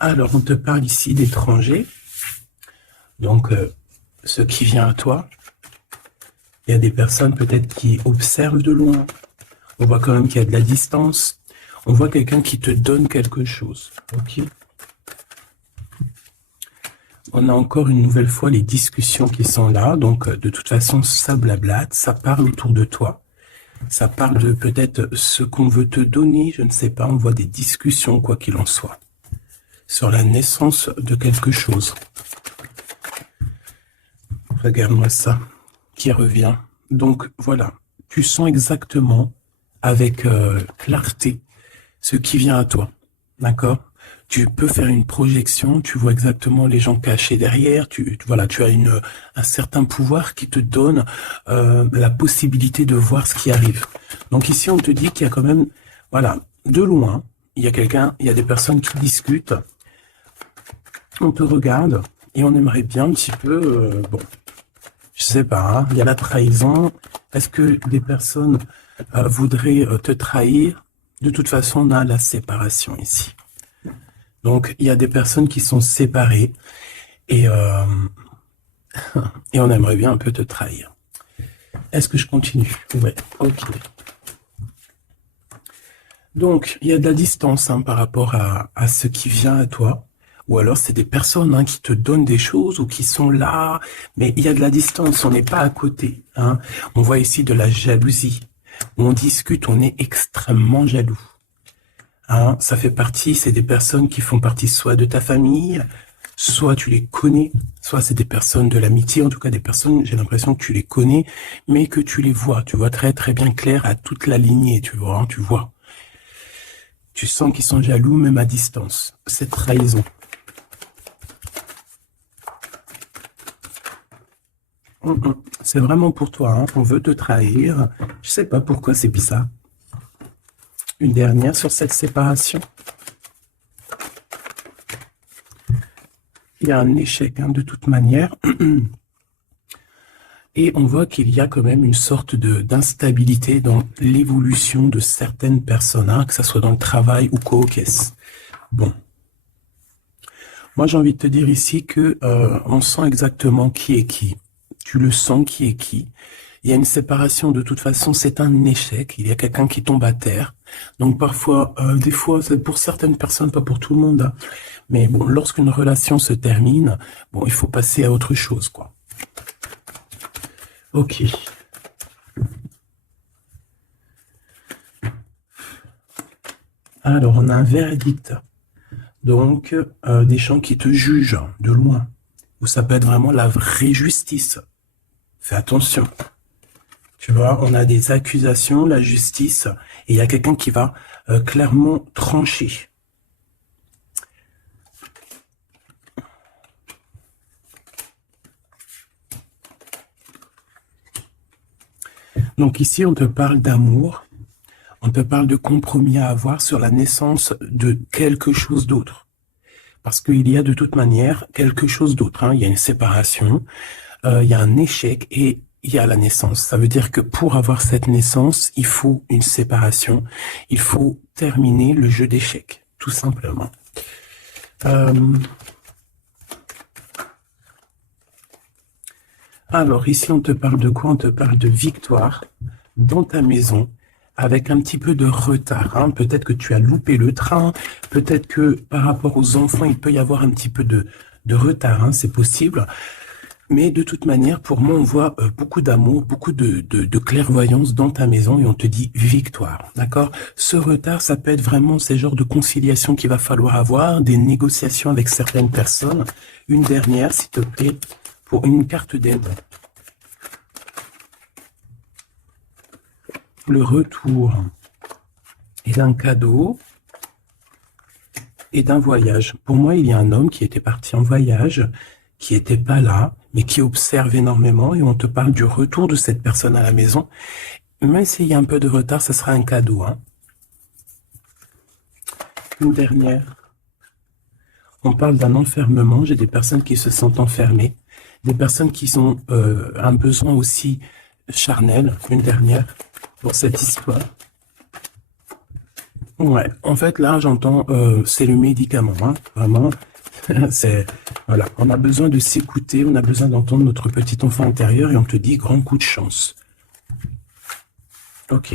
Alors, on te parle ici d'étrangers. Donc, ce qui vient à toi, il y a des personnes peut-être qui observent de loin. On voit quand même qu'il y a de la distance. On voit quelqu'un qui te donne quelque chose. Ok. On a encore une nouvelle fois les discussions qui sont là. Donc, de toute façon, ça blablate, ça parle autour de toi. Ça parle de peut-être ce qu'on veut te donner, je ne sais pas. On voit des discussions, quoi qu'il en soit, sur la naissance de quelque chose. Regarde-moi ça, qui revient. Donc, voilà. Tu sens exactement, avec clarté, ce qui vient à toi. D'accord ? Tu peux faire une projection, tu vois exactement les gens cachés derrière, voilà, tu as un certain pouvoir qui te donne la possibilité de voir ce qui arrive. Donc ici, on te dit qu'il y a quand même, voilà, de loin, il y a des personnes qui discutent, on te regarde et on aimerait bien un petit peu, bon, je sais pas, hein, il y a la trahison. Est-ce que des personnes voudraient te trahir? De toute façon, on a la séparation ici. Donc, il y a des personnes qui sont séparées et on aimerait bien un peu te trahir. Est-ce que je continue? Ouais, ok. Donc, il y a de la distance par rapport à ce qui vient à toi. Ou alors, c'est des personnes qui te donnent des choses ou qui sont là, mais il y a de la distance, on n'est pas à côté. On voit ici de la jalousie. On discute, on est extrêmement jaloux. Ça fait partie, c'est des personnes qui font partie soit de ta famille, soit tu les connais, soit c'est des personnes de l'amitié, en tout cas des personnes, j'ai l'impression que tu les connais, mais que tu les vois. Tu vois très très bien clair à toute la lignée, tu vois, tu vois. Tu sens qu'ils sont jaloux même à distance. Cette trahison. C'est vraiment pour toi, on veut te trahir. Je sais pas pourquoi c'est bizarre. Une dernière sur cette séparation. Il y a un échec de toute manière. Et on voit qu'il y a quand même une sorte d'instabilité dans l'évolution de certaines personnes, que ce soit dans le travail ou quoi aux caisses. Bon. Moi, j'ai envie de te dire ici que on sent exactement qui est qui. Tu le sens qui est qui. Il y a une séparation, de toute façon, c'est un échec. Il y a quelqu'un qui tombe à terre. Donc parfois, des fois, c'est pour certaines personnes, pas pour tout le monde. Mais bon, lorsqu'une relation se termine, bon, il faut passer à autre chose, quoi. Ok. Alors, on a un verdict. Donc, des gens qui te jugent de loin. Ou ça peut être vraiment la vraie justice. Fais attention. Tu vois, on a des accusations, la justice, et il y a quelqu'un qui va clairement trancher. Donc ici, on te parle d'amour, on te parle de compromis à avoir sur la naissance de quelque chose d'autre. Parce qu'il y a de toute manière quelque chose d'autre. Il y a une séparation, il y a un échec et il y a la naissance. Ça veut dire que pour avoir cette naissance, il faut une séparation. Il faut terminer le jeu d'échecs, tout simplement. Alors, ici, on te parle de quoi? On te parle de victoire dans ta maison, avec un petit peu de retard. Peut-être que tu as loupé le train, peut-être que par rapport aux enfants, il peut y avoir un petit peu de retard, c'est possible. Mais de toute manière, pour moi, on voit beaucoup d'amour, beaucoup de clairvoyance dans ta maison et on te dit victoire, d'accord? Ce retard, ça peut être vraiment ces genres de conciliation qu'il va falloir avoir, des négociations avec certaines personnes. Une dernière, s'il te plaît, pour une carte d'aide. Le retour et d'un cadeau et d'un voyage. Pour moi, il y a un homme qui était parti en voyage, qui n'était pas là, mais qui observe énormément, et on te parle du retour de cette personne à la maison. Même s'il y a un peu de retard, ce sera un cadeau. Une dernière. On parle d'un enfermement. J'ai des personnes qui se sentent enfermées, des personnes qui ont un besoin aussi charnel. Une dernière pour cette histoire. Ouais, en fait, là, j'entends, c'est le médicament, hein, vraiment. C'est, voilà, on a besoin de s'écouter, on a besoin d'entendre notre petit enfant intérieur et on te dit grand coup de chance. Ok.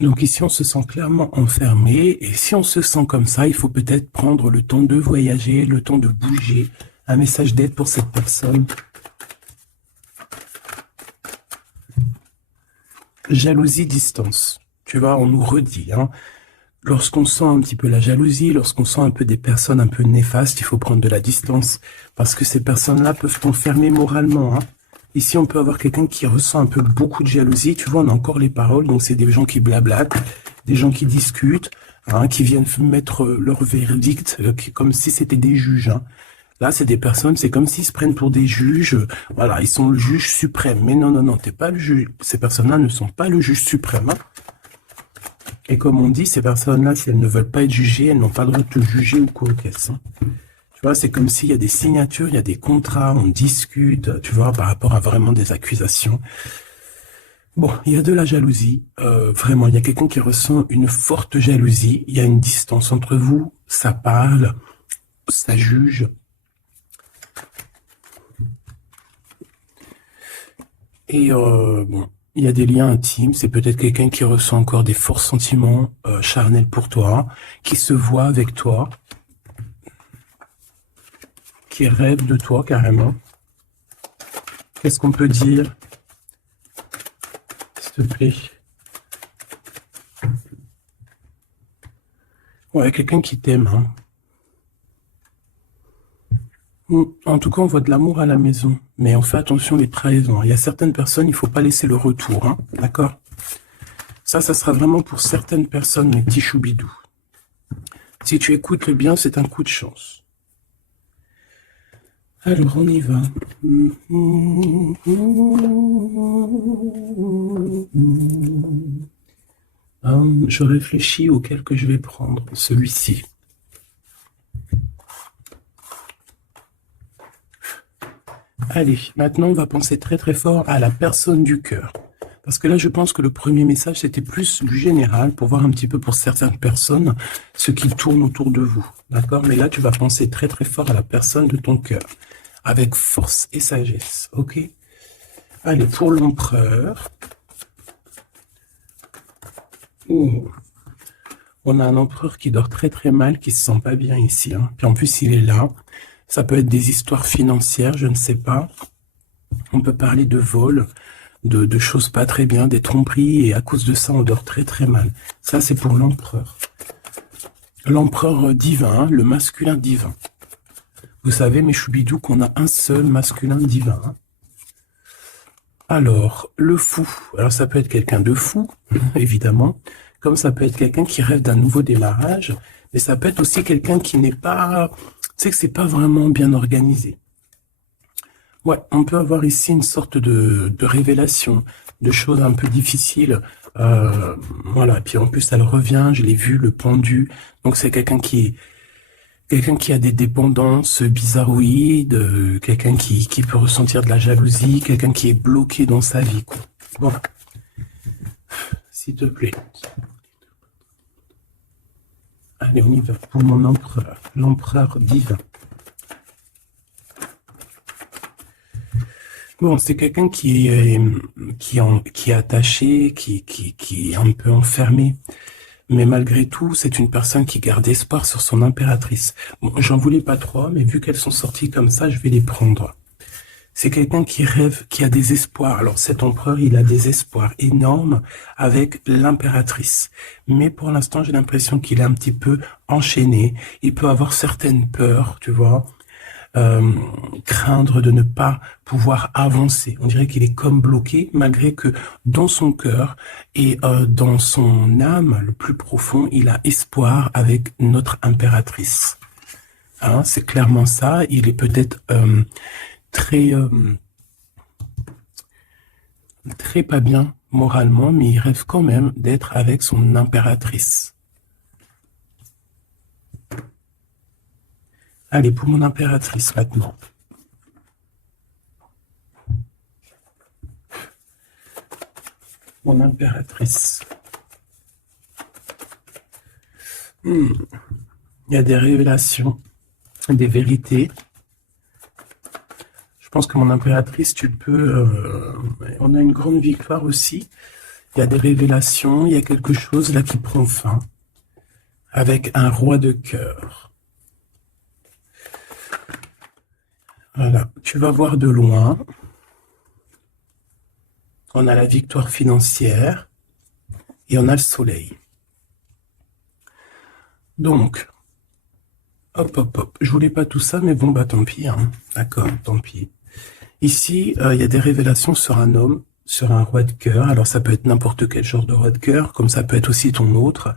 Donc ici, on se sent clairement enfermé et si on se sent comme ça, il faut peut-être prendre le temps de voyager, le temps de bouger. Un message d'aide pour cette personne. Jalousie, distance. Tu vois, on nous redit, hein. Lorsqu'on sent un petit peu la jalousie, lorsqu'on sent un peu des personnes un peu néfastes, il faut prendre de la distance parce que ces personnes-là peuvent t'enfermer moralement, hein. Ici, on peut avoir quelqu'un qui ressent un peu beaucoup de jalousie. Tu vois, on a encore les paroles, donc c'est des gens qui blablatent, des gens qui discutent, hein, qui viennent mettre leur verdict comme si c'était des juges, hein. Là, c'est des personnes, c'est comme s'ils se prennent pour des juges. Voilà, ils sont le juge suprême. Mais non, non, non, t'es pas le juge. Ces personnes-là ne sont pas le juge suprême, hein. Et comme on dit, ces personnes-là, si elles ne veulent pas être jugées, elles n'ont pas le droit de te juger ou quoi qu'est-ce, hein. Tu vois, c'est comme s'il y a des signatures, il y a des contrats, on discute, tu vois, par rapport à vraiment des accusations. Bon, il y a de la jalousie, vraiment, il y a quelqu'un qui ressent une forte jalousie, il y a une distance entre vous, ça parle, ça juge. Et bon, il y a des liens intimes, c'est peut-être quelqu'un qui ressent encore des forts sentiments charnels pour toi, qui se voit avec toi, qui rêve de toi carrément. Qu'est-ce qu'on peut dire, s'il te plaît? Ouais, quelqu'un qui t'aime, hein. En tout cas, on voit de l'amour à la maison, mais on fait attention les trahisons. Il y a certaines personnes, il ne faut pas laisser le retour, hein, d'accord? Ça sera vraiment pour certaines personnes, mes petits choubidous. Si tu écoutes bien, c'est un coup de chance. Alors, on y va. Je réfléchis auquel que je vais prendre. Celui-ci. Allez, maintenant, on va penser très très fort à la personne du cœur. Parce que là, je pense que le premier message, c'était plus du général, pour voir un petit peu pour certaines personnes, ce qui tourne autour de vous. D'accord? Mais là, tu vas penser très très fort à la personne de ton cœur. Avec force et sagesse. Ok? Allez, pour l'empereur. Oh. On a un empereur qui dort très très mal, qui se sent pas bien ici, hein. Puis en plus, il est là. Ça peut être des histoires financières, je ne sais pas. On peut parler de vol, de choses pas très bien, des tromperies, et à cause de ça, on dort très très mal. Ça, c'est pour l'empereur. L'empereur divin, hein, le masculin divin. Vous savez, mes choubidous, qu'on a un seul masculin divin, hein. Alors, le fou. Alors, ça peut être quelqu'un de fou, évidemment, comme ça peut être quelqu'un qui rêve d'un nouveau démarrage, mais ça peut être aussi quelqu'un qui n'est pas... Tu sais que c'est pas vraiment bien organisé. Ouais, on peut avoir ici une sorte de révélation, de choses un peu difficiles. Voilà, puis en plus, elle revient, je l'ai vu, le pendu. Donc, c'est quelqu'un qui a des dépendances bizarroïdes, quelqu'un qui peut ressentir de la jalousie, quelqu'un qui est bloqué dans sa vie, quoi. Bon, s'il te plaît. Allez, on y va pour mon empereur, l'empereur divin. Bon, c'est quelqu'un qui est attaché, qui est un peu enfermé. Mais malgré tout, c'est une personne qui garde espoir sur son impératrice. Bon, j'en voulais pas trois, mais vu qu'elles sont sorties comme ça, je vais les prendre. C'est quelqu'un qui rêve, qui a des espoirs. Alors cet empereur, il a des espoirs énormes avec l'impératrice. Mais pour l'instant, j'ai l'impression qu'il est un petit peu enchaîné. Il peut avoir certaines peurs, tu vois. Craindre de ne pas pouvoir avancer. On dirait qu'il est comme bloqué, malgré que dans son cœur et dans son âme, le plus profond, il a espoir avec notre impératrice. Hein, c'est clairement ça. Il est peut-être très très pas bien moralement, mais il rêve quand même d'être avec son impératrice. Allez, pour mon impératrice maintenant. Mon impératrice. Il y a des révélations, des vérités. Je pense que mon impératrice, tu peux... on a une grande victoire aussi. Il y a des révélations, il y a quelque chose là qui prend fin. Avec un roi de cœur. Voilà, tu vas voir de loin. On a la victoire financière et on a le soleil. Donc, hop, hop, hop. Je voulais pas tout ça, mais bon, bah tant pis. Hein. D'accord, tant pis. Ici, il y a des révélations sur un homme, sur un roi de cœur. Alors, ça peut être n'importe quel genre de roi de cœur, comme ça peut être aussi ton autre.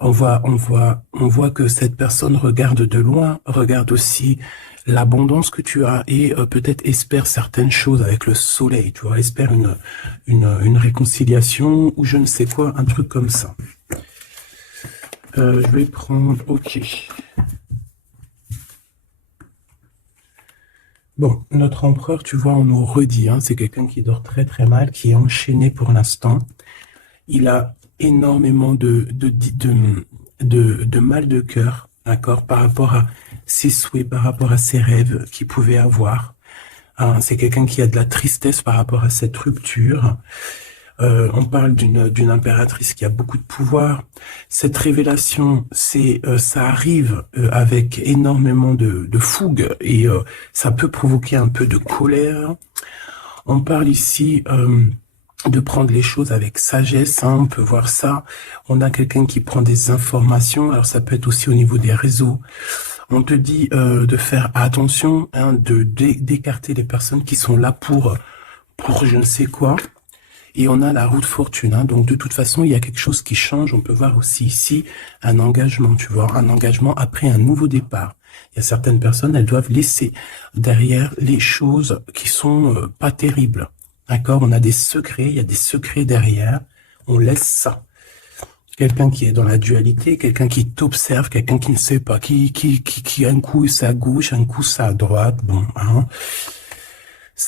On voit que cette personne regarde de loin, regarde aussi l'abondance que tu as et peut-être espère certaines choses avec le soleil, tu vois, espère une réconciliation ou je ne sais quoi, un truc comme ça. Je vais prendre, ok. Bon, notre empereur, tu vois, on nous redit, hein, c'est quelqu'un qui dort très très mal, qui est enchaîné pour l'instant. Il a énormément de mal de cœur, d'accord, par rapport à ses souhaits, par rapport à ses rêves qu'il pouvait avoir. Hein, c'est quelqu'un qui a de la tristesse par rapport à cette rupture. On parle d'une impératrice qui a beaucoup de pouvoir. Cette révélation, ça arrive avec énormément de fougue et ça peut provoquer un peu de colère. On parle ici de prendre les choses avec sagesse, hein, on peut voir ça. On a quelqu'un qui prend des informations, alors ça peut être aussi au niveau des réseaux. On te dit de faire attention, hein, d'écarter les personnes qui sont là pour je ne sais quoi. Et on a la roue de fortune, hein, donc de toute façon, il y a quelque chose qui change. On peut voir aussi ici un engagement, tu vois, un engagement après un nouveau départ. Il y a certaines personnes, elles doivent laisser derrière les choses qui sont pas terribles. D'accord? On a des secrets, il y a des secrets derrière. On laisse ça. Quelqu'un qui est dans la dualité, quelqu'un qui t'observe, quelqu'un qui ne sait pas, qui un coup c'est à gauche, un coup c'est à droite. Bon, hein.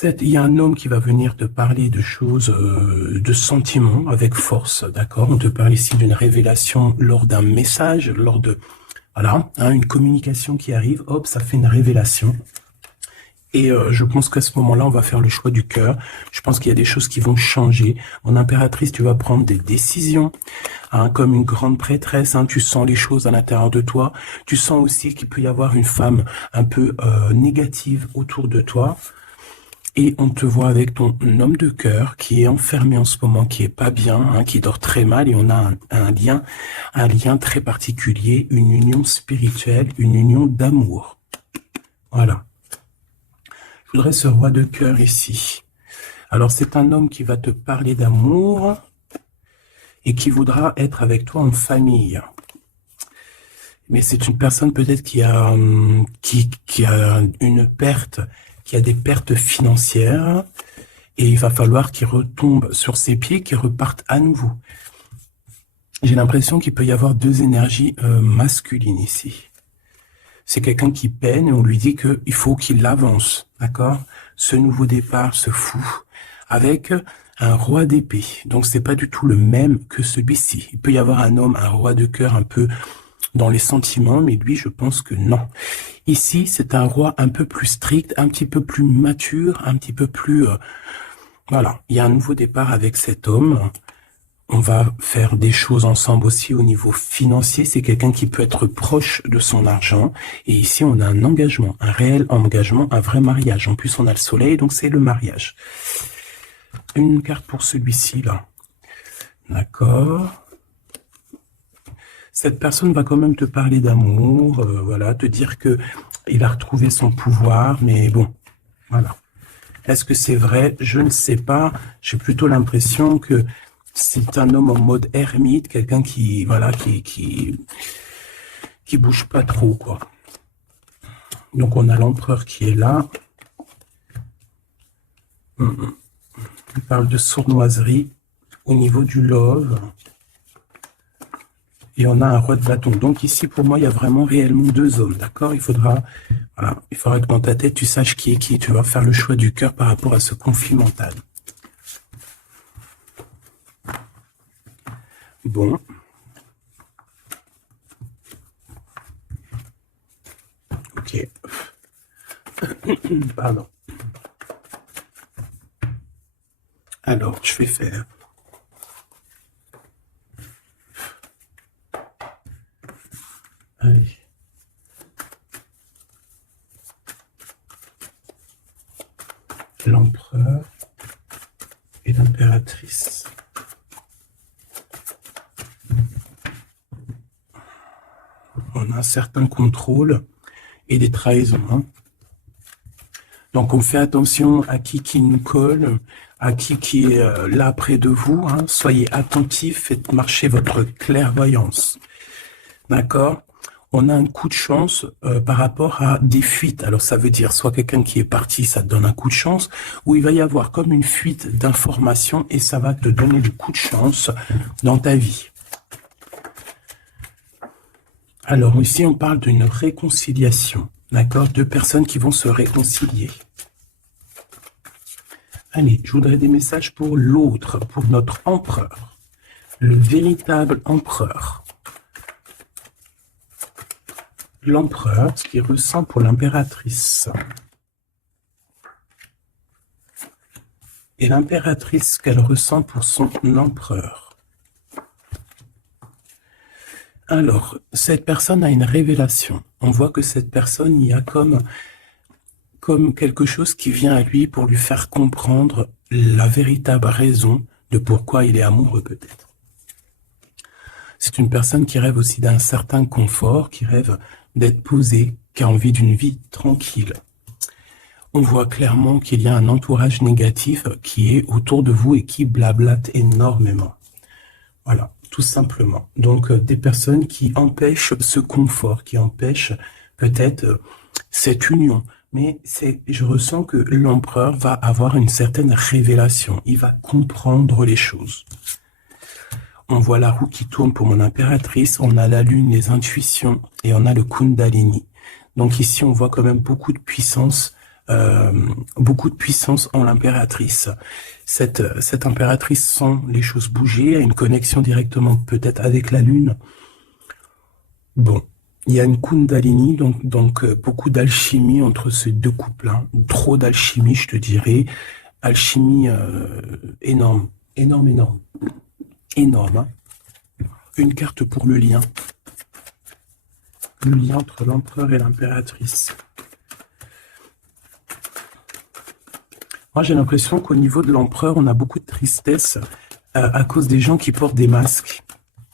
Il y a un homme qui va venir te parler de choses, de sentiments avec force, d'accord? On te parle ici d'une révélation lors d'un message, lors de, voilà, hein, une communication qui arrive, hop, ça fait une révélation. Et je pense qu'à ce moment-là, on va faire le choix du cœur. Je pense qu'il y a des choses qui vont changer. Mon impératrice, tu vas prendre des décisions, hein, comme une grande prêtresse. Hein, tu sens les choses à l'intérieur de toi. Tu sens aussi qu'il peut y avoir une femme un peu négative autour de toi. Et on te voit avec ton homme de cœur qui est enfermé en ce moment, qui est pas bien, hein, qui dort très mal, et on a un lien très particulier, une union spirituelle, une union d'amour. Voilà. Je voudrais ce roi de cœur ici. Alors c'est un homme qui va te parler d'amour et qui voudra être avec toi en famille. Mais c'est une personne peut-être qui a une perte, qui a des pertes financières, et il va falloir qu'il retombe sur ses pieds, qu'il reparte à nouveau. J'ai l'impression qu'il peut y avoir deux énergies masculines ici. C'est quelqu'un qui peine et on lui dit qu'il faut qu'il avance, d'accord? Ce nouveau départ se fout avec un roi d'épée. Donc c'est pas du tout le même que celui-ci. Il peut y avoir un homme, un roi de cœur un peu dans les sentiments, mais lui, je pense que non. Ici, c'est un roi un peu plus strict, un petit peu plus mature, un petit peu plus... voilà, il y a un nouveau départ avec cet homme. On va faire des choses ensemble aussi au niveau financier. C'est quelqu'un qui peut être proche de son argent. Et ici, on a un engagement, un réel engagement, un vrai mariage. En plus, on a le soleil, donc c'est le mariage. Une carte pour celui-ci, là. D'accord. Cette personne va quand même te parler d'amour, voilà, te dire que il a retrouvé son pouvoir, mais bon, voilà. Est-ce que c'est vrai? Je ne sais pas. J'ai plutôt l'impression que c'est un homme en mode ermite, quelqu'un qui, voilà, qui bouge pas trop, quoi. Donc on a l'empereur qui est là. Il parle de sournoiserie au niveau du love. et on a un roi de bâton. Donc ici, pour moi, il y a vraiment réellement deux hommes, d'accord? Voilà, il faudra que dans ta tête, tu saches qui est qui. Tu vas faire le choix du cœur par rapport à ce conflit mental. Bon. Ok. Pardon. Alors, je vais faire... Allez. L'empereur et l'impératrice. On a un certain contrôle et des trahisons. Hein. Donc, on fait attention à qui nous colle, à qui est là près de vous. Hein. Soyez attentifs, faites marcher votre clairvoyance. D'accord? On a un coup de chance par rapport à des fuites. Alors, ça veut dire soit quelqu'un qui est parti, ça te donne un coup de chance, ou il va y avoir comme une fuite d'informations et ça va te donner du coup de chance dans ta vie. Alors, ici, on parle d'une réconciliation. D'accord? Deux personnes qui vont se réconcilier. Allez, je voudrais des messages pour l'autre, pour notre empereur. Le véritable empereur. L'empereur, ce qu'il ressent pour l'impératrice. Et l'impératrice, ce qu'elle ressent pour son empereur. Alors, cette personne a une révélation. On voit que cette personne, il y a comme quelque chose qui vient à lui pour lui faire comprendre la véritable raison de pourquoi il est amoureux peut-être. C'est une personne qui rêve aussi d'un certain confort, qui rêve d'être posée, qui a envie d'une vie tranquille. On voit clairement qu'il y a un entourage négatif qui est autour de vous et qui blablate énormément. Voilà, tout simplement. Donc, des personnes qui empêchent ce confort, qui empêchent peut-être cette union. Mais je ressens que l'empereur va avoir une certaine révélation. Il va comprendre les choses. On voit la roue qui tourne pour mon impératrice. On a la lune, les intuitions et on a le kundalini. Donc ici, on voit quand même beaucoup de puissance en l'impératrice. Cette impératrice sent les choses bouger, a une connexion directement peut-être avec la lune. Bon. Il y a une kundalini, donc beaucoup d'alchimie entre ces deux couples. Hein. Trop d'alchimie, je te dirais. Alchimie énorme. Énorme. Hein. Une carte pour le lien. Le lien entre l'empereur et l'impératrice. Moi, j'ai l'impression qu'au niveau de l'empereur, on a beaucoup de tristesse à cause des gens qui portent des masques.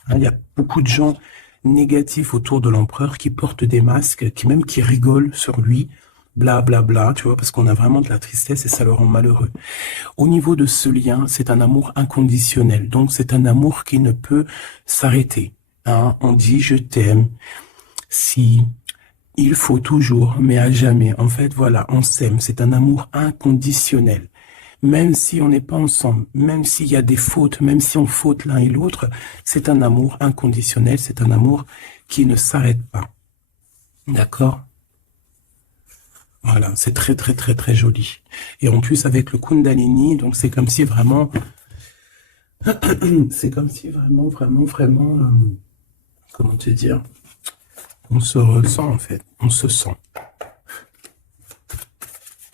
Hein, il y a beaucoup de gens négatifs autour de l'empereur qui portent des masques, qui rigolent sur lui, blablabla, tu vois, parce qu'on a vraiment de la tristesse et ça le rend malheureux. Au niveau de ce lien, c'est un amour inconditionnel, donc c'est un amour qui ne peut s'arrêter. Hein. On dit je t'aime, si, il faut toujours, mais à jamais. En fait, voilà, on s'aime, c'est un amour inconditionnel. Même si on n'est pas ensemble, même s'il y a des fautes, même si on faute l'un et l'autre, c'est un amour inconditionnel, c'est un amour qui ne s'arrête pas. D'accord? Voilà, c'est très joli. Et en plus, avec le Kundalini, donc c'est comme si vraiment... c'est comme si vraiment... comment te dire? On se ressent, en fait. On se sent.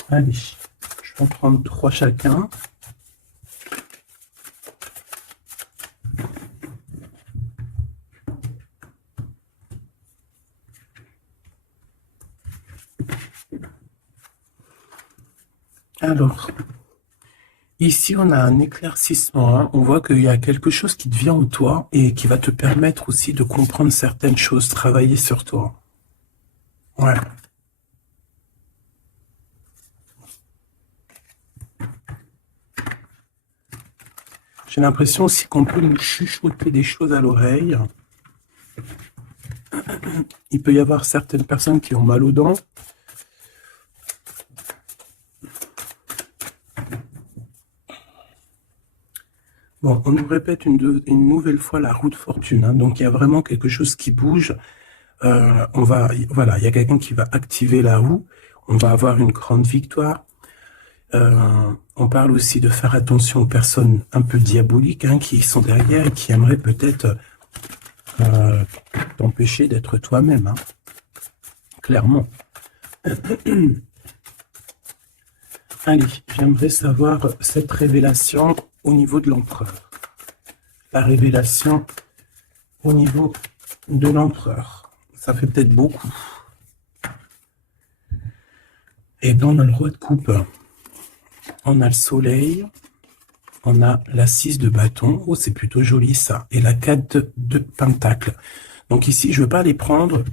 Allez. Je vais en prendre 3 chacun. Alors, ici on a un éclaircissement. Hein. On voit qu'il y a quelque chose qui te vient en toi et qui va te permettre aussi de comprendre certaines choses, travailler sur toi. Ouais. J'ai l'impression aussi qu'on peut nous chuchoter des choses à l'oreille. Il peut y avoir certaines personnes qui ont mal aux dents. Bon, on nous répète une nouvelle fois la roue de fortune, hein. Donc il y a vraiment quelque chose qui bouge. Voilà, il y a quelqu'un qui va activer la roue. On va avoir une grande victoire. On parle aussi de faire attention aux personnes un peu diaboliques, hein, qui sont derrière et qui aimeraient peut-être t'empêcher d'être toi-même, hein. Clairement. Allez, j'aimerais savoir cette révélation au niveau de l'empereur. La révélation au niveau de l'empereur. Ça fait peut-être beaucoup. Et bien, on a le roi de coupe. On a le soleil. On a la 6 de bâton. Oh, c'est plutôt joli ça. Et la 4 de pentacle. Donc ici, je ne veux pas les prendre.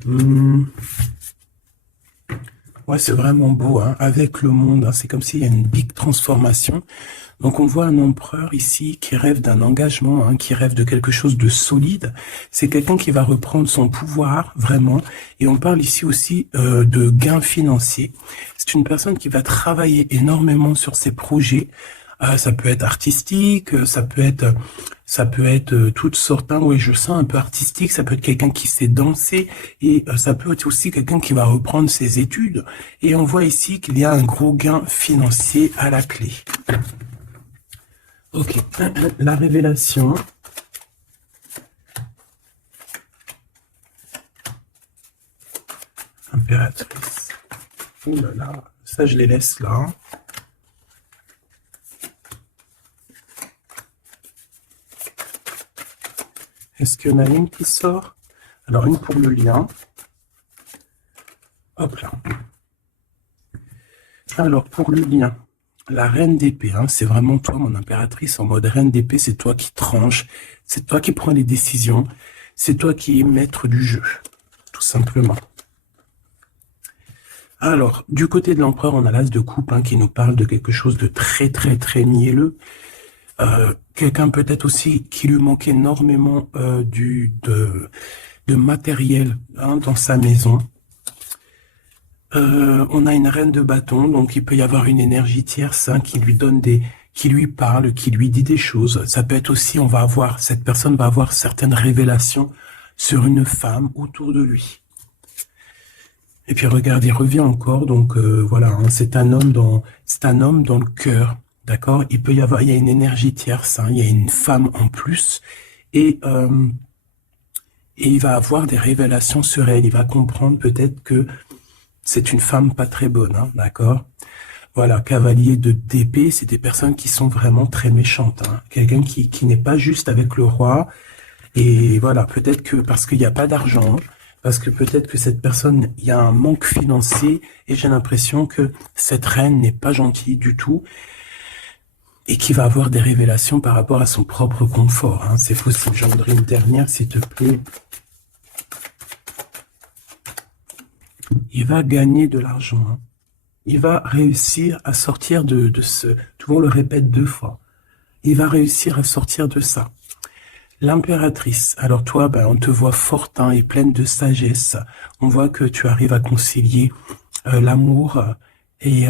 Ouais, c'est vraiment beau, hein, avec le monde, hein, c'est comme s'il y a une big transformation. Donc on voit un empereur ici qui rêve d'un engagement, hein, qui rêve de quelque chose de solide. C'est quelqu'un qui va reprendre son pouvoir, vraiment. Et on parle ici aussi de gains financiers. C'est une personne qui va travailler énormément sur ses projets. Ça peut être artistique, ça peut être toutes sortes, hein. Oui, je sens un peu artistique. Ça peut être quelqu'un qui sait danser et ça peut être aussi quelqu'un qui va reprendre ses études. Et on voit ici qu'il y a un gros gain financier à la clé. Ok, la révélation. Impératrice. Oh là là, ça je les laisse là. Est-ce qu'il y en a une qui sort? Alors, une pour le lien. Hop là. Alors, pour le lien, la reine d'épée, hein, c'est vraiment toi, mon impératrice, en mode reine d'épée, c'est toi qui tranche, c'est toi qui prends les décisions, c'est toi qui es maître du jeu, tout simplement. Alors, du côté de l'empereur, on a l'as de coupe, hein, qui nous parle de quelque chose de très, très, très mielleux. Quelqu'un peut-être aussi qui lui manque énormément de matériel, hein, dans sa maison. On a une reine de bâton, donc il peut y avoir une énergie tierce, hein, qui lui donne qui lui parle, qui lui dit des choses. Ça peut être aussi, cette personne va avoir certaines révélations sur une femme autour de lui. Et puis regarde, il revient encore, donc voilà, hein, c'est un homme dans le cœur. D'accord, il y a une énergie tierce, hein, il y a une femme en plus, et il va avoir des révélations sur elle. Il va comprendre peut-être que c'est une femme pas très bonne, hein, d'accord. Voilà, cavalier d'épée, c'est des personnes qui sont vraiment très méchantes, hein. Quelqu'un qui n'est pas juste avec le roi, et voilà, peut-être que parce qu'il n'y a pas d'argent, parce que peut-être que cette personne, il y a un manque financier, et j'ai l'impression que cette reine n'est pas gentille du tout, et qui va avoir des révélations par rapport à son propre confort, hein. C'est possible. J'en voudrais une dernière, s'il te plaît. Il va gagner de l'argent, hein. Il va réussir à sortir de ce... Tout le monde le répète 2 fois. Il va réussir à sortir de ça. L'impératrice. Alors toi, on te voit forte, hein, et pleine de sagesse. On voit que tu arrives à concilier l'amour et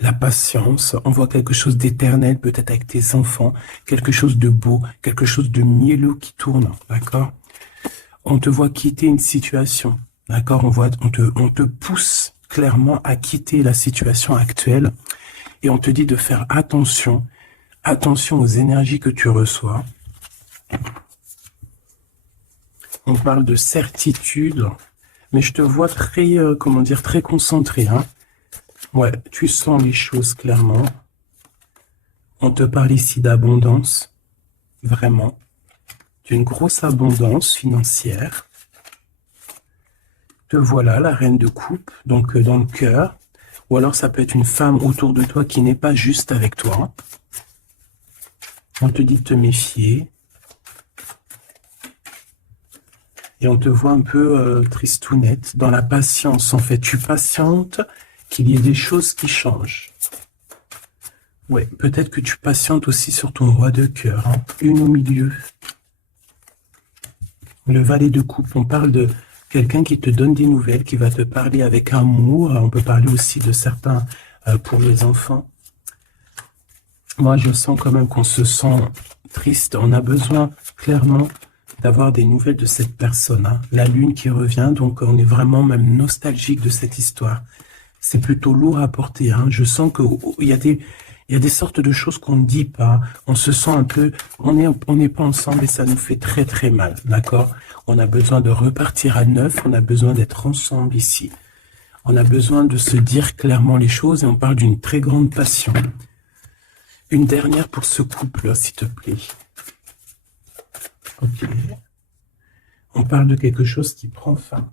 la patience. On voit quelque chose d'éternel, peut-être avec tes enfants, quelque chose de beau, quelque chose de mielleux qui tourne, d'accord? On te voit quitter une situation, d'accord? On te pousse clairement à quitter la situation actuelle et on te dit de faire attention aux énergies que tu reçois. On parle de certitude, mais je te vois très, très concentré, hein. Ouais, tu sens les choses clairement. On te parle ici d'abondance, vraiment, d'une grosse abondance financière. Te voilà, la reine de coupe, donc dans le cœur. Ou alors ça peut être une femme autour de toi qui n'est pas juste avec toi. On te dit de te méfier. Et on te voit un peu tristounette, dans la patience. En fait, tu patientes qu'il y ait des choses qui changent. Ouais, peut-être que tu patientes aussi sur ton roi de cœur, hein. Une au milieu. Le valet de coupe, on parle de quelqu'un qui te donne des nouvelles, qui va te parler avec amour. On peut parler aussi de certains pour les enfants. Moi, je sens quand même qu'on se sent triste. On a besoin clairement d'avoir des nouvelles de cette personne. Hein. La lune qui revient, donc on est vraiment même nostalgique de cette histoire. C'est plutôt lourd à porter. Hein. Je sens qu'il y a des sortes de choses qu'on ne dit pas. On se sent un peu, on n'est pas ensemble et ça nous fait très très mal. D'accord? On a besoin de repartir à neuf. On a besoin d'être ensemble ici. On a besoin de se dire clairement les choses et on parle d'une très grande passion. Une dernière pour ce couple, s'il te plaît. Ok. On parle de quelque chose qui prend fin.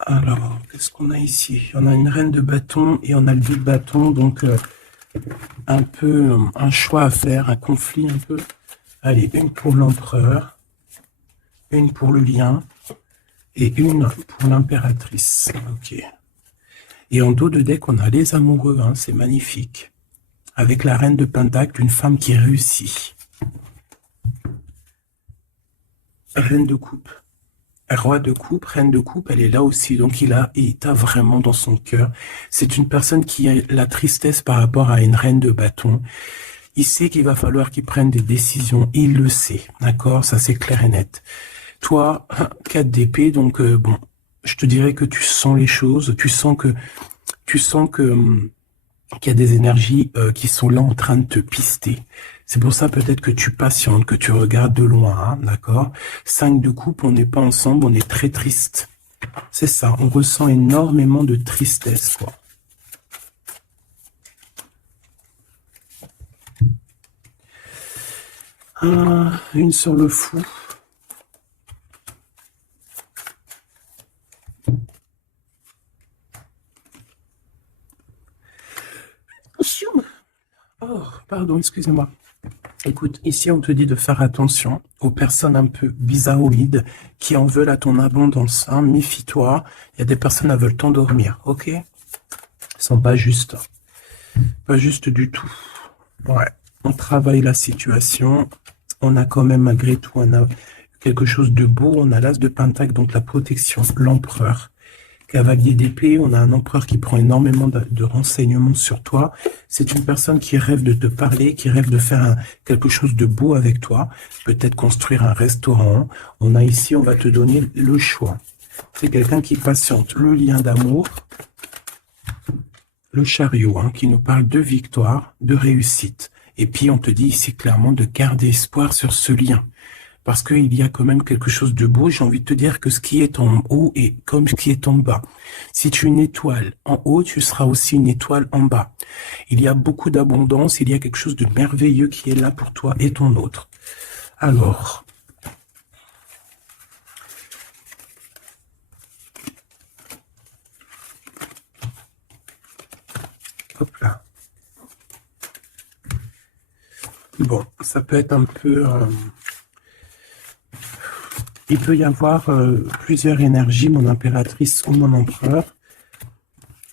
Alors, qu'est-ce qu'on a ici? On a une reine de bâton et on a le 2 de bâton, donc un peu un choix à faire, un conflit un peu. Allez, une pour l'empereur, une pour le lien et une pour l'impératrice. Ok. Et en dos de deck, on a les amoureux, hein, c'est magnifique. Avec la reine de pentacle, une femme qui réussit. Reine de coupe. Roi de coupe, reine de coupe, elle est là aussi. Donc il t'a vraiment dans son cœur. C'est une personne qui a la tristesse par rapport à une reine de bâton. Il sait qu'il va falloir qu'il prenne des décisions. Il le sait. D'accord? Ça, c'est clair et net. Toi, 4 d'épée, donc bon, je te dirais que tu sens les choses. Tu sens que qu'il y a des énergies qui sont là en train de te pister. C'est pour ça peut-être que tu patientes, que tu regardes de loin, hein, d'accord? 5 de coupe, on n'est pas ensemble, on est très triste. C'est ça, on ressent énormément de tristesse, quoi. Une sur le fou. Oh, pardon, excusez-moi. Écoute, ici on te dit de faire attention aux personnes un peu bizarroïdes qui en veulent à ton abondance. Hein. Méfie-toi, il y a des personnes qui veulent t'endormir, ok? Ils sont pas justes. Pas justes du tout. Ouais, on travaille la situation. On a quand même malgré tout quelque chose de beau. On a l'as de pentacle, donc la protection, l'empereur. Cavalier d'épée, on a un empereur qui prend énormément de renseignements sur toi. C'est une personne qui rêve de te parler, qui rêve de faire quelque chose de beau avec toi. Peut-être construire un restaurant. On a ici, on va te donner le choix. C'est quelqu'un qui patiente. Le lien d'amour, le chariot, hein, qui nous parle de victoire, de réussite. Et puis, on te dit ici clairement de garder espoir sur ce lien. Parce qu'il y a quand même quelque chose de beau. J'ai envie de te dire que ce qui est en haut est comme ce qui est en bas. Si tu es une étoile en haut, tu seras aussi une étoile en bas. Il y a beaucoup d'abondance, il y a quelque chose de merveilleux qui est là pour toi et ton autre. Alors, hop là. Bon, ça peut être un peu... il peut y avoir plusieurs énergies, mon impératrice ou mon empereur,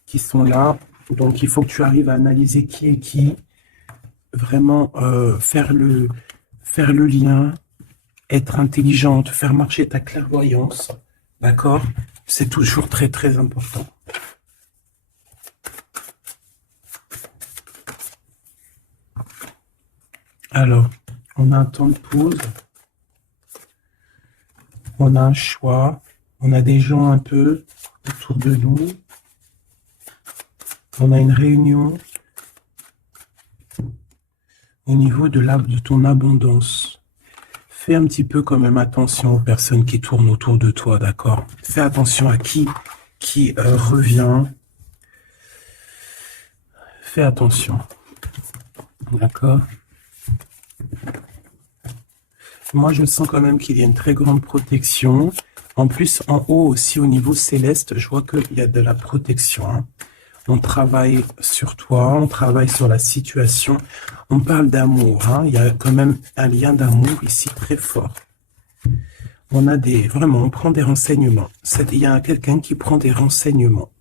qui sont là. Donc, il faut que tu arrives à analyser qui est qui, vraiment faire le lien, être intelligente, faire marcher ta clairvoyance. D'accord? C'est toujours très, très important. Alors, on a un temps de pause. On a un choix. On a des gens un peu autour de nous. On a une réunion au niveau de ton abondance. Fais un petit peu quand même attention aux personnes qui tournent autour de toi, d'accord? Fais attention à qui revient. Fais attention. D'accord? Moi, je sens quand même qu'il y a une très grande protection. En plus, en haut aussi, au niveau céleste, je vois qu'il y a de la protection. Hein. On travaille sur toi, on travaille sur la situation. On parle d'amour. Hein. Il y a quand même un lien d'amour ici très fort. On a vraiment, on prend des renseignements. Il y a quelqu'un qui prend des renseignements,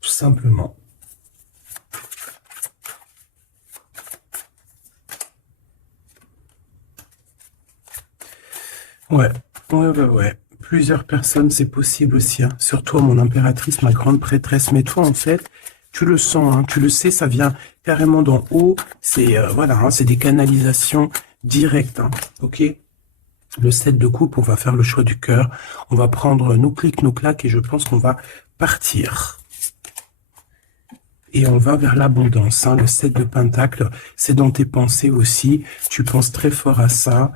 tout simplement. Ouais, ouais. Plusieurs personnes, c'est possible aussi, hein. Surtout mon impératrice, ma grande prêtresse. Mais toi, en fait, tu le sens, hein, tu le sais, ça vient carrément d'en haut. C'est voilà, hein, c'est des canalisations directes, hein, ok? Le 7 de coupe, on va faire le choix du cœur. On va prendre nos clics, nos claques, et je pense qu'on va partir. Et on va vers l'abondance, hein. Le 7 de pentacle, c'est dans tes pensées aussi. Tu penses très fort à ça.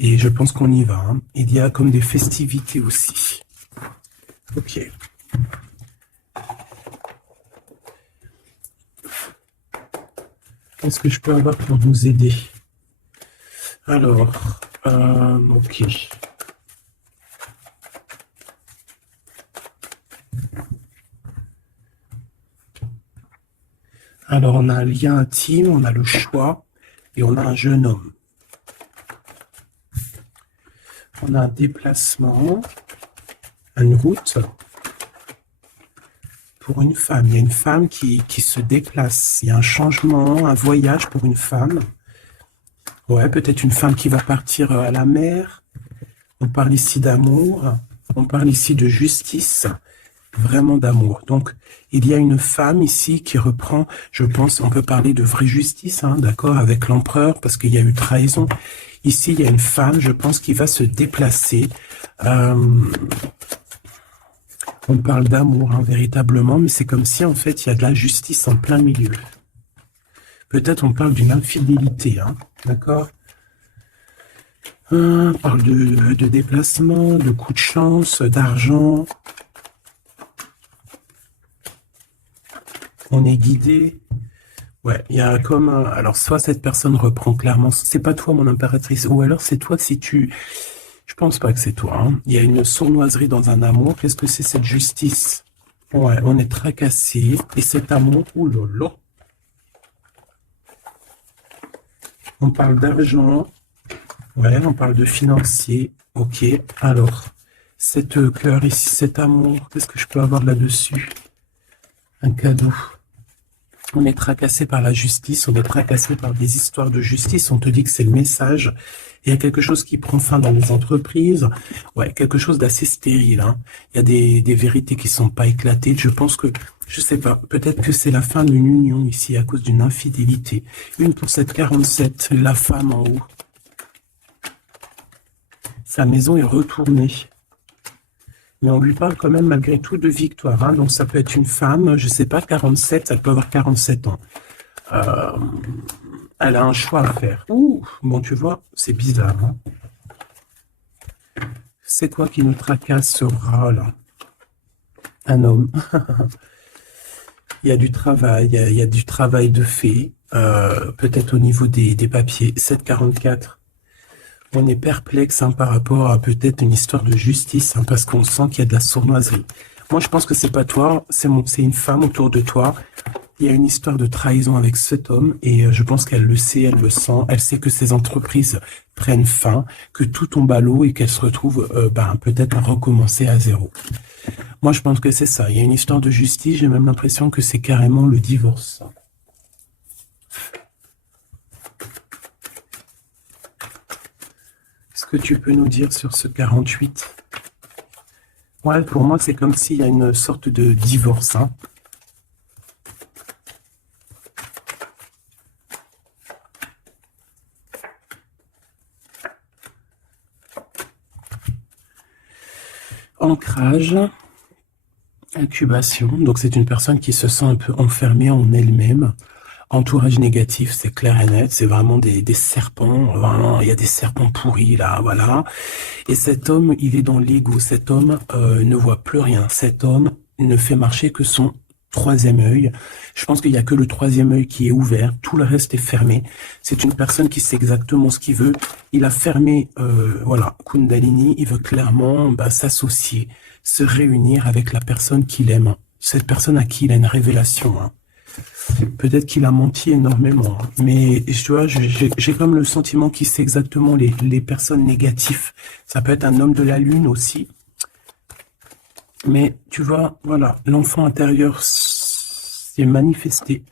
Et je pense qu'on y va, hein. Il y a comme des festivités aussi. Ok. Qu'est-ce que je peux avoir pour vous aider? Alors, ok. Alors, on a un lien intime, on a le choix, et on a un jeune homme. On a un déplacement, une route pour une femme. Il y a une femme qui se déplace. Il y a un changement, un voyage pour une femme. Ouais, peut-être une femme qui va partir à la mer. On parle ici d'amour. On parle ici de justice. Vraiment d'amour. Donc, il y a une femme ici qui reprend, je pense, on peut parler de vraie justice, hein, d'accord, avec l'empereur, parce qu'il y a eu trahison. Ici, il y a une femme, je pense, qui va se déplacer. On parle d'amour, hein, véritablement, mais c'est comme si, en fait, il y a de la justice en plein milieu. Peut-être on parle d'une infidélité, hein, d'accord? On parle de déplacement, de coup de chance, d'argent. On est guidé. Ouais, il y a comme un... Alors, soit cette personne reprend clairement... C'est pas toi, mon impératrice. Ou alors, c'est toi si tu... Je pense pas que c'est toi, hein. Il y a une sournoiserie dans un amour. Qu'est-ce que c'est cette justice? Ouais, on est tracassé. Et cet amour, oulala. On parle d'argent. Ouais, on parle de financier. Ok, alors, cette cœur ici, cet amour, qu'est-ce que je peux avoir là-dessus? Un cadeau. On est tracassé par la justice, on est tracassé par des histoires de justice, on te dit que c'est le message. Il y a quelque chose qui prend fin dans les entreprises. Ouais, quelque chose d'assez stérile, hein. Il y a des vérités qui sont pas éclatées. Je pense que, je sais pas, peut-être que c'est la fin d'une union ici à cause d'une infidélité. Une pour cette 47, la femme en haut. Sa maison est retournée. Mais on lui parle quand même malgré tout de victoire, hein. Donc ça peut être une femme, je sais pas, 47, elle peut avoir 47 ans. Elle a un choix à faire. Ouh, bon, tu vois, c'est bizarre, hein. C'est quoi qui nous tracasse ce rat-là? Un homme. Il y a du travail, il y a du travail de fait, peut-être au niveau des papiers. 744. On est perplexe, hein, par rapport à peut-être une histoire de justice, hein, parce qu'on sent qu'il y a de la sournoiserie. Moi, je pense que c'est pas toi, c'est une femme autour de toi. Il y a une histoire de trahison avec cet homme et je pense qu'elle le sait, elle le sent. Elle sait que ses entreprises prennent fin, que tout tombe à l'eau et qu'elle se retrouve peut-être à recommencer à zéro. Moi, je pense que c'est ça. Il y a une histoire de justice. J'ai même l'impression que c'est carrément le divorce. Qu'est-ce que tu peux nous dire sur ce 48? Ouais, pour moi, c'est comme s'il y a une sorte de divorce, hein. Ancrage, incubation. Donc, c'est une personne qui se sent un peu enfermée en elle-même. Entourage négatif, c'est clair et net. C'est vraiment des serpents. Vraiment, il y a des serpents pourris, là, voilà. Et cet homme, il est dans l'ego. Cet homme ne voit plus rien. Cet homme ne fait marcher que son troisième œil. Je pense qu'il n'y a que le troisième œil qui est ouvert. Tout le reste est fermé. C'est une personne qui sait exactement ce qu'il veut. Il a fermé, voilà, Kundalini. Il veut clairement s'associer, se réunir avec la personne qu'il aime. Cette personne à qui il a une révélation, hein. Peut-être qu'il a menti énormément, hein. Mais tu vois, j'ai comme le sentiment qu'il sait exactement les personnes négatives. Ça peut être un homme de la lune aussi. Mais tu vois, voilà, l'enfant intérieur s'est manifesté.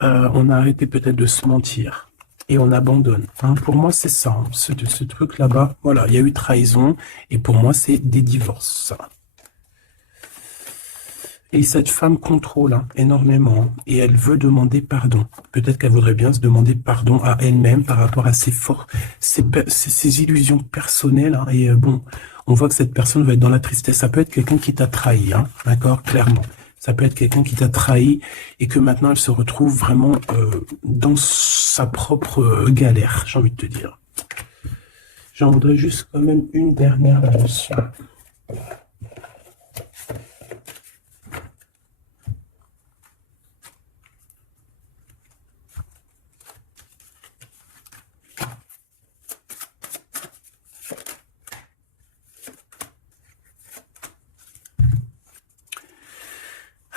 On a arrêté peut-être de se mentir. et on abandonne. Hein. Pour moi, c'est ça. Hein. Ce truc là-bas, voilà, il y a eu trahison et pour moi, c'est des divorces. Et cette femme contrôle hein, énormément et elle veut demander pardon. Peut-être qu'elle voudrait bien se demander pardon à elle-même par rapport à ses illusions personnelles. Hein, et bon, on voit que cette personne va être dans la tristesse. Ça peut être quelqu'un qui t'a trahi, hein, d'accord, clairement. Ça peut être quelqu'un qui t'a trahi et que maintenant elle se retrouve vraiment dans sa propre galère, j'ai envie de te dire. J'en voudrais juste quand même une dernière là-dessus.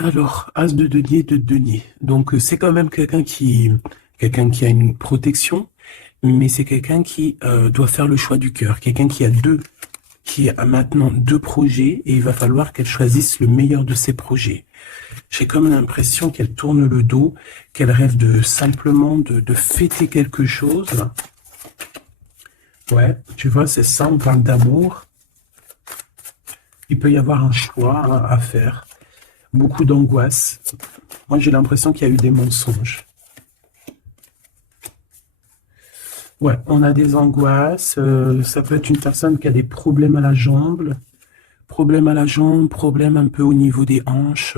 Alors, As de denier. Donc, c'est quand même quelqu'un qui a une protection, mais c'est quelqu'un qui doit faire le choix du cœur. Quelqu'un qui a maintenant deux projets et il va falloir qu'elle choisisse le meilleur de ses projets. J'ai comme l'impression qu'elle tourne le dos, qu'elle rêve simplement de fêter quelque chose. Ouais, tu vois, c'est ça, on parle d'amour. Il peut y avoir un choix hein, à faire. Beaucoup d'angoisse. Moi, j'ai l'impression qu'il y a eu des mensonges. Ouais, on a des angoisses. Ça peut être une personne qui a des problèmes à la jambe. Problème à la jambe, problème un peu au niveau des hanches.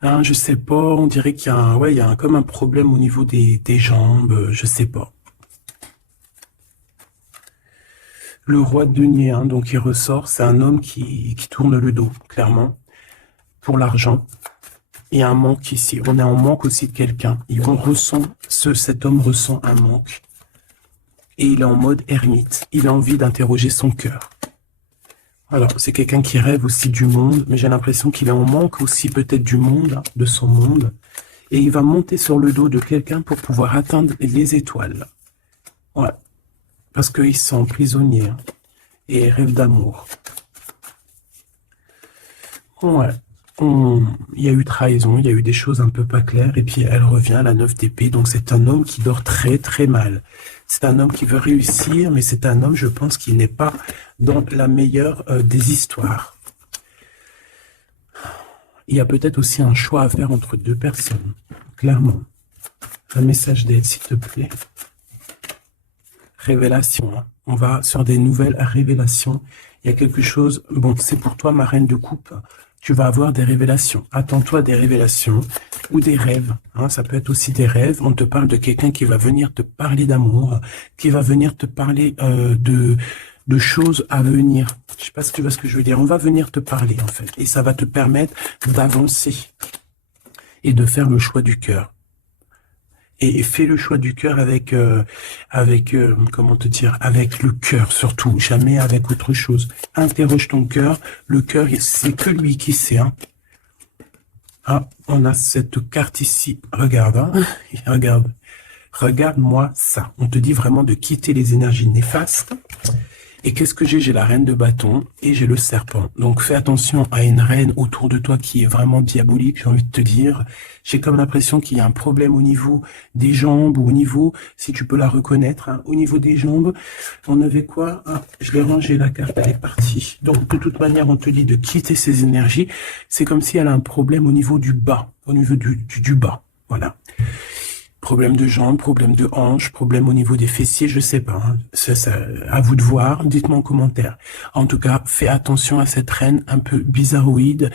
Hein, je sais pas, on dirait qu'il y a comme un problème au niveau des jambes. Je sais pas. Le roi de denier, hein, donc il ressort. C'est un homme qui tourne le dos, clairement. Pour l'argent. Il y a un manque ici. On est en manque aussi de quelqu'un. Cet homme ressent un manque. Et il est en mode ermite. Il a envie d'interroger son cœur. Alors, c'est quelqu'un qui rêve aussi du monde, mais j'ai l'impression qu'il est en manque aussi peut-être du monde, hein, de son monde. Et il va monter sur le dos de quelqu'un pour pouvoir atteindre les étoiles. Ouais. Parce qu'il se sent prisonnier. Hein, et rêve d'amour. Ouais. Il y a eu trahison, il y a eu des choses un peu pas claires, et puis elle revient à la 9 d'épée, donc c'est un homme qui dort très très mal. C'est un homme qui veut réussir, mais c'est un homme, je pense, qui n'est pas dans la meilleure des histoires. Il y a peut-être aussi un choix à faire entre deux personnes, clairement. Un message d'aide, s'il te plaît. Révélation, hein. On va sur des nouvelles révélations. Il y a quelque chose, bon, c'est pour toi, ma reine de coupe. Tu vas avoir des révélations. Attends-toi à des révélations ou des rêves. Hein, ça peut être aussi des rêves. On te parle de quelqu'un qui va venir te parler d'amour, qui va venir te parler de choses à venir. Je sais pas si tu vois ce que je veux dire. On va venir te parler, en fait. Et ça va te permettre d'avancer et de faire le choix du cœur. Et fais le choix du cœur avec comment te dire, avec le cœur surtout, jamais avec autre chose. Interroge ton cœur. Le cœur, c'est que lui qui sait. Hein. Ah, on a cette carte ici. Regarde, hein. Regarde. Regarde-moi ça. On te dit vraiment de quitter les énergies néfastes. Et qu'est-ce que j'ai? J'ai la reine de bâton et j'ai le serpent. Donc fais attention à une reine autour de toi qui est vraiment diabolique, j'ai envie de te dire. J'ai comme l'impression qu'il y a un problème au niveau des jambes ou au niveau, si tu peux la reconnaître, hein, au niveau des jambes. On avait quoi? Ah, je l'ai rangé, la carte, elle est partie. Donc de toute manière, on te dit de quitter ces énergies. C'est comme si elle a un problème au niveau du bas, au niveau du bas. Voilà. Problème de jambes, problème de hanches, problème au niveau des fessiers, je sais pas. Hein. Ça, à vous de voir, dites-moi en commentaire. En tout cas, fais attention à cette reine un peu bizarroïde